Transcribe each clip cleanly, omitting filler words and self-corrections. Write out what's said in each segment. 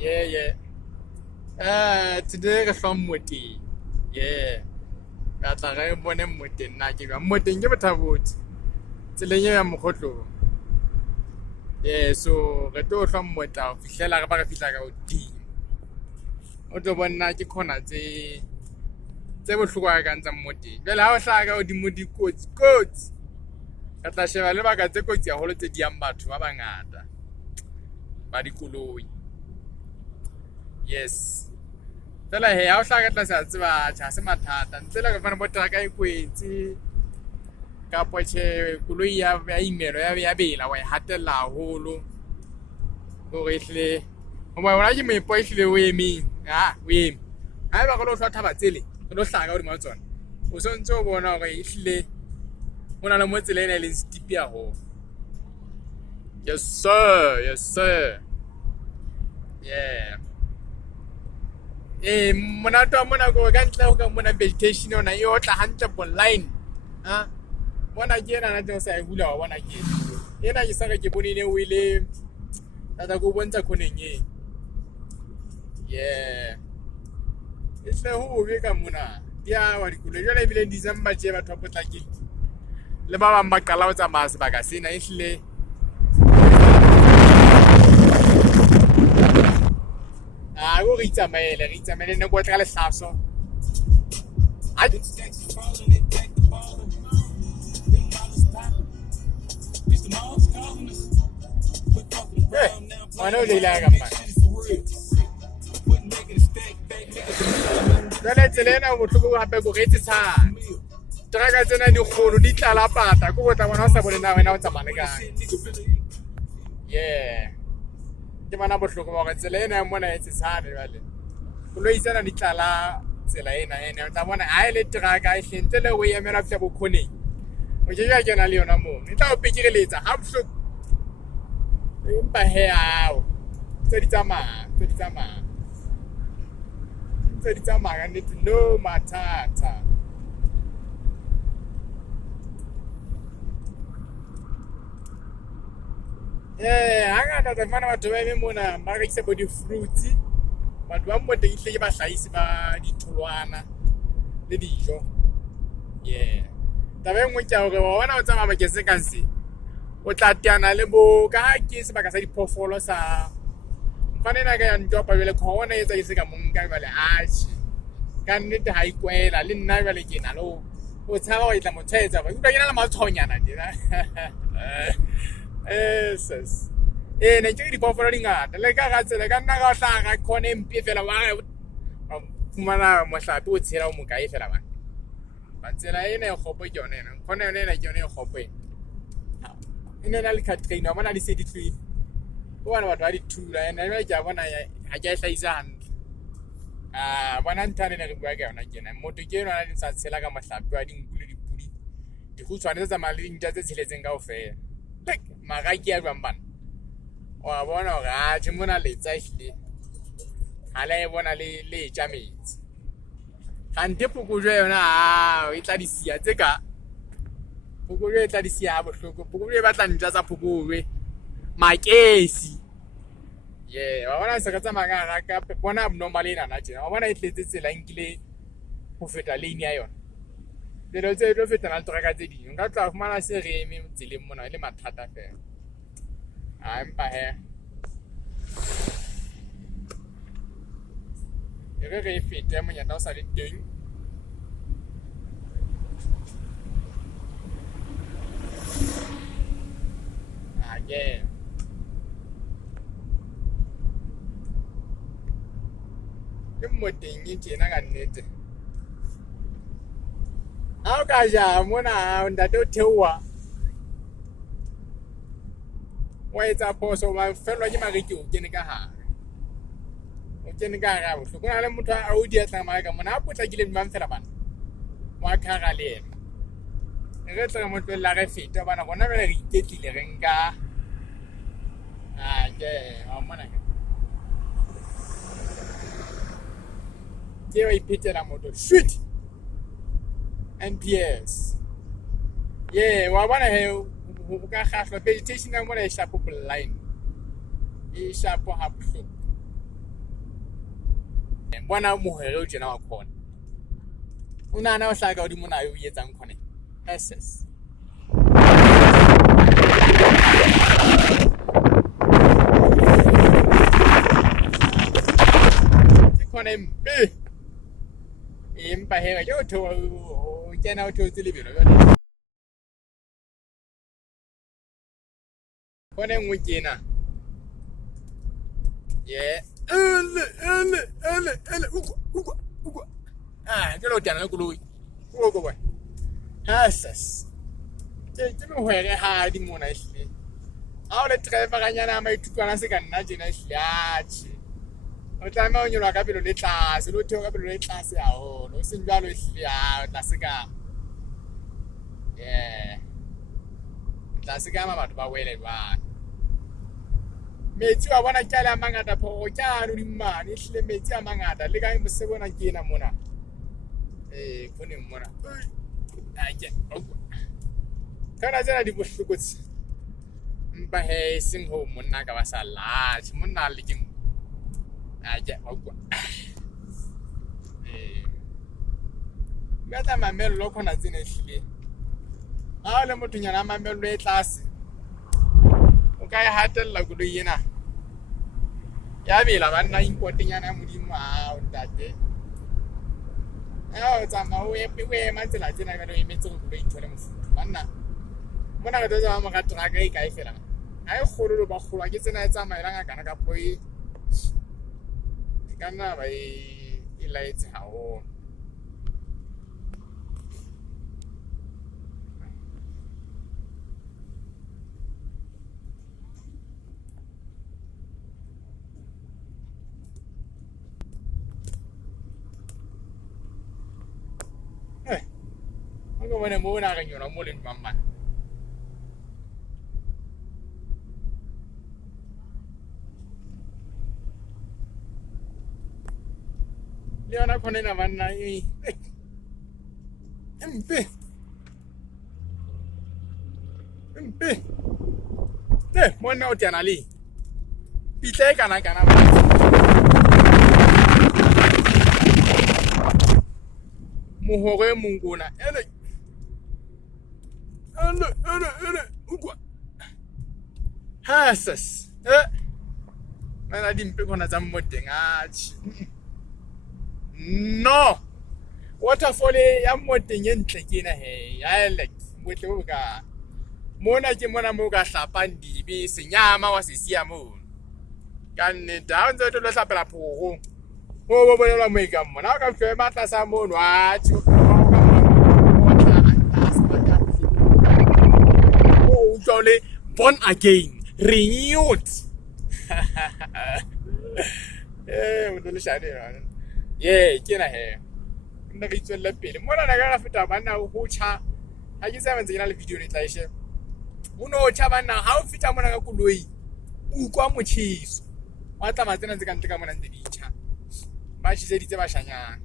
Yeah. Today re hloa Moteng. Yeah. Ra tla re bone Moteng nna ke ba Moteng ke bothabotse. Tseleng ya Mokgotlong. Yeah, so re tlo hloa Motla ho fihlela re ba re fihla ka hodimo. O tlo bona ke khona tse bohloko ka kantsa Moteng. Jwale ha o hlaha ka hodimo dikotsi. Re tla sheba le baka tse kotsi haholo tse diang batho ba bangata ba dikoloi. Yes. Fela he ha o hlaha ka tlase a tseba ha se mathata ntse le re fana botraka e kwetse kapo tjhe koloi ya imelo ya bela wa e hatella haholo hore ehlile hoba wona ke mepo ehlile o emeng o eme ha eba go lo hlwa thaba tsele go lo hlaga hodimo tsona o sontse o bona hore ehlile o na le mo tsela ena e leng steep haholo. Yes sir. Yeah. Monate wa mona ko ka ntle ho ka mona vegetation yona e otla hantle online. Bona ke ena na tse sa e hula wa bona ke ena ke saka ke bonile o ile tata go bontsha khoneng e. Yeah. It's ho be ka mona dia wa dikolo jole bile December je batho ba potlakile le ba bang ba qala ho tsamaya sebaka sena ehlile go re itsamaele ne go tla le hlaso wena o leile ka mma jale tsela ena bohloko gape go re etsetsana traka tsena dikgolo di tlala pata ko go tla bona o sa bone na wena o tsamaya le kae. Yeah. Ke bona bohloko ba go tsela ena ya mona e tsetsana jale koloi tsena di tlala tsela ena o tla bona ha ile traka e hlentse le go emela fya bokhoneng o je ja kena le yona mo e tla o pekireletsa ha bohloko empa he ao tse di tsamaya ka nnete no mathata. Hangata tsa fana batho ba eme mona ba rekisa bo di-fruits batho ba Moteng ehlile ke bahlahisi ba ditholwana le dijo. Yeah. Taba e nngwe ke hore wa bona o tsamaya bakeng ka se o tla teana le bo ka ha ke sebaka sa diphoofolo sa mfanena ka ya ntopa jwale khona etsa ke se ka monka jwale ka nnete ha ikwela le nna jwale ke na lo o tshaba o itla motshwaetsa ba ke na le matshonyana tjena. Yes. Ne ke diphoofolo di ngata le ka ga tsela ka nna ka hlaga khona empe fela wa fumana mohlapi o tshela o mokae fela ba tsela ena e khopo ke yona ena khona yona ena ke yona e khopo ena na le cut train wa bona di se di tlile o bona batho ba di thula ena ba ke bona ha ke a hlaiza hantle bona ntane ne re bua ka yona kena motho ke yona di sa tshela ka mohlapi wa dinku le dipudi di khutswane tsa mali ntja tse tsheletseng kaofela magaki a jwang bana wa bona hore je mona letsa ehlile ha le bona le tja metsi kante phokojwe yona e tla di sia tse ka phokojwe e tla di sia ha bohloko phokojwe e batla ntja tsa phokojwe makesi. Yeah, wa bona se ka tsamaya ka bona abnormal ena na tjena wa bona e tletse tsela nkile ho feta lane ya yona dilo tse tlo feta na traka tse ding nka tla fumana se re eme tseleng mona le mathata fela empa he re fete monyata o sa le teng again ke Moteng e tjena ka nnete ha o ka ja mona ntate o theoha wa etsa phoso ba felwa ke mariki o kene ka hare bohloko na le motho a o di tsamaya ka mona a potlakile mmang fela bana wa khara le ena re tla mo tlwella re feta bana bona ba re iketlile re nka wa mona ke wa iphetela moto shoot NPS. Yeah, wa bona he ho ka kgahlwa vegetation ya mona e sharp line e sharp ha bohloko bona mohwele o tjena wa khona o nana o hlaka hodimo na yo etsang khona SS khona empa hega ke o thoa o kena o thotse lebelo jwale khona engwe kena yeah uku jalo o tjana le koloi o go bona SS ke mohwele ha di mona ehlile ha o le driver ka nyana ma ithutwana se ka nna tjena ehlile atjhe o tlameha o nyolwa ka pelo le tlase lo theo ka pelo le tlase haholo o seng jwalo ehlile ha tlase ka tlase ka batho ba wele jwang metsi wa bona ke a le a mangata phoro ke ano di mmane ehlile metsi a mangata le ka mose bona ke ena mona khoneng mona kana tsena di bohlokotsi mpa he sing ho monna ka ba sa latjhe monna le ke ngata mamello khona tsena ehlile ha le motho nyana mamello e tlase o ka e hatella koloi ena ya bela banna impotinyana modimo a o ntate o tsama o ema tsela tsena ka le emetse go koloi thole mofuta banna mona ka tsama mo ka traka e ka e fela ha e kgolo ba kgolwa ke tsena e tsamaelang kana ka poi kana ba e laetse haholo Ako mana muna kan yun mulin mamman. Leon ako na naman na MP. Mwana o tiana li. Pite kana. Muhore munguna. Ele ukwa. Hasas. Mana dimpe kona tsa mmoteng atshi. No. Waterfall ya mmoteng e ntle kena he. Ya like motle o ka. Mona ke mona mo ka hlapang dibe senyama wa sisia mo. Kanne down tso tlo hlapela phoro. Mo bolela mo ka mona ka fwe matla sa mono atshi. Born again, renewed. Yeah, kena he. Nna ke tswela pele. Mona na ka feta bana ho cha. Ha ke sa mentse ke na le video le tla ishe. Uno cha bana ha o feta mona ka koloi. O kwa motshiso. Wa tla matsena tse ka ntle ka mona ntse di cha. Ba tshise ditse ba shanyana.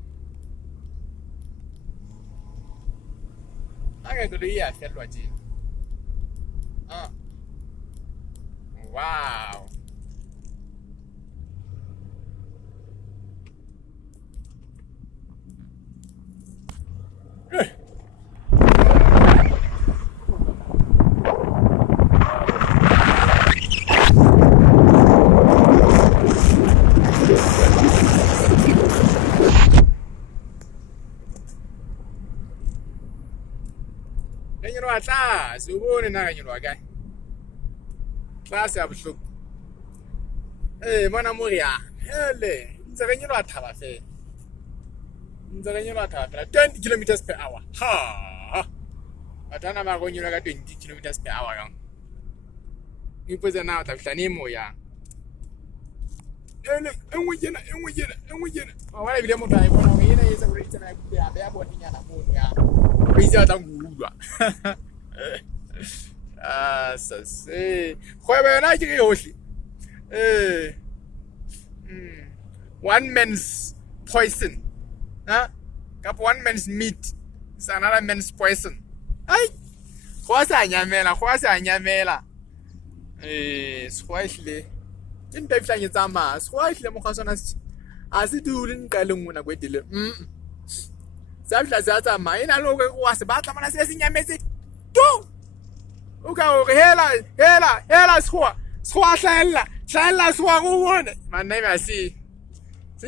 Aka koloi ya felwa tjena. Wow. Kanyelo atla, subone na kanyelo akae. Class ya bohloko. Mona moria. Hele, ntse re nyelwa thaba fe. Ntse re nyelwa thaba fe. 20 kilometers per hour. Ha. Atana ma go nyelwa ka 20 kilometers per hour yang. Ipoza na ta fhlane moya. Hele, enwe jena. Wala bile mo dai bona yena yesa go ritsa na ku ya ba botinyana mono ya. Re itse tla ngulwa. Sase. Khwebo yona ke yohle. One man's poison. Kap one man's meat is another man's poison. Ai. Khwasa nyamela. Skhwahle. Ke nte fhlanye tsama. Skhwahle mo khasona a se dule nka le nngwe nako e tele sa fihla se a tsamaya e na le gore wa se ba tsamana se se nyametse tu o ka gore hela sekgowa hlahella sekgowa go bone manna ebe a se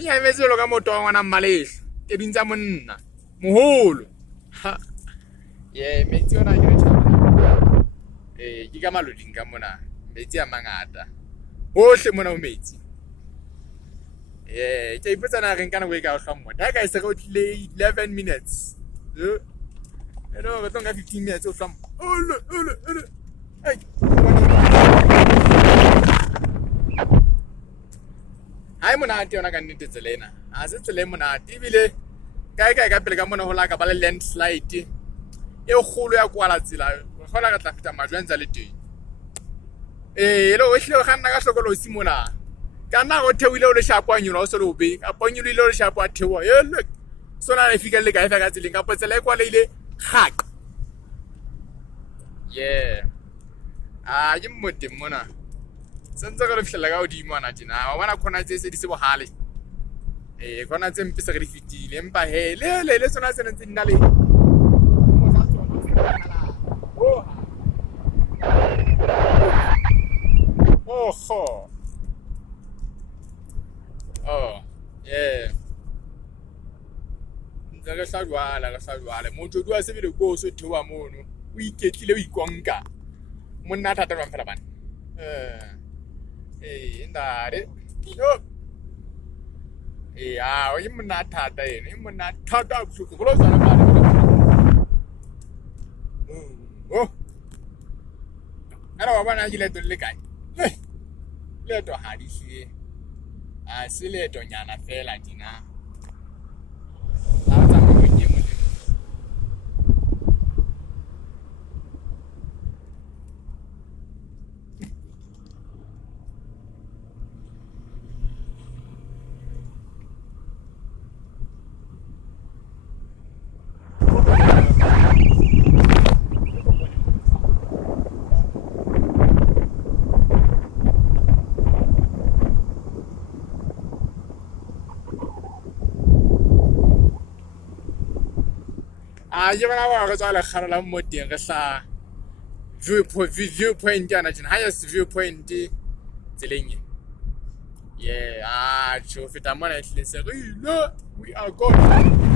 nyametse jalo ka motho wa ngwana mmalehlo ke dintsa monna moholo metsi ona ke tšhabana ke ka maloding ka mona metsi a mangata hohle mona o metsi ke ipotsa na reng ka nako e ka ga mmoa da ka e se go tlile 11 minutes re tlo ka 15 minutes o fam hai monate yona ka nnete tselena a se tsele monate ebile kae ka pele ka mona ho la ka ba le landslide e kgolo ya kwala tsela gola ka tla feta majwantsa le teng le o hlile ga nna ka hlokolosi mona ka nna go theoile o le shapo nyola o se lo be ka ponyolo ile o le shapo a theoa look sona le fika le ka efa ka tseleng ka potsela e kwala ile gaq ke mmote mona sentse go le fihlela ka godimo ana tjena wa bona khona tse se di se bogale khona tse mpe se re di fitile empa he le sona se ntse nna le ntse re hlajwala motho di wa sebele ko so theoa mono o iketlile o ikonka monna thata ba fela bana ndare o yi monna thata ene monna thata buhloko go lo tsana bana ana wa bana ke leto le kae leto ha di sie a se leto nyana fela dina a tsa mo ke mo je bana ba go tsala kgarela mo teng re sa viewpoint yana tjena highest viewpoint tseleng jo feta mona e tlile se we are going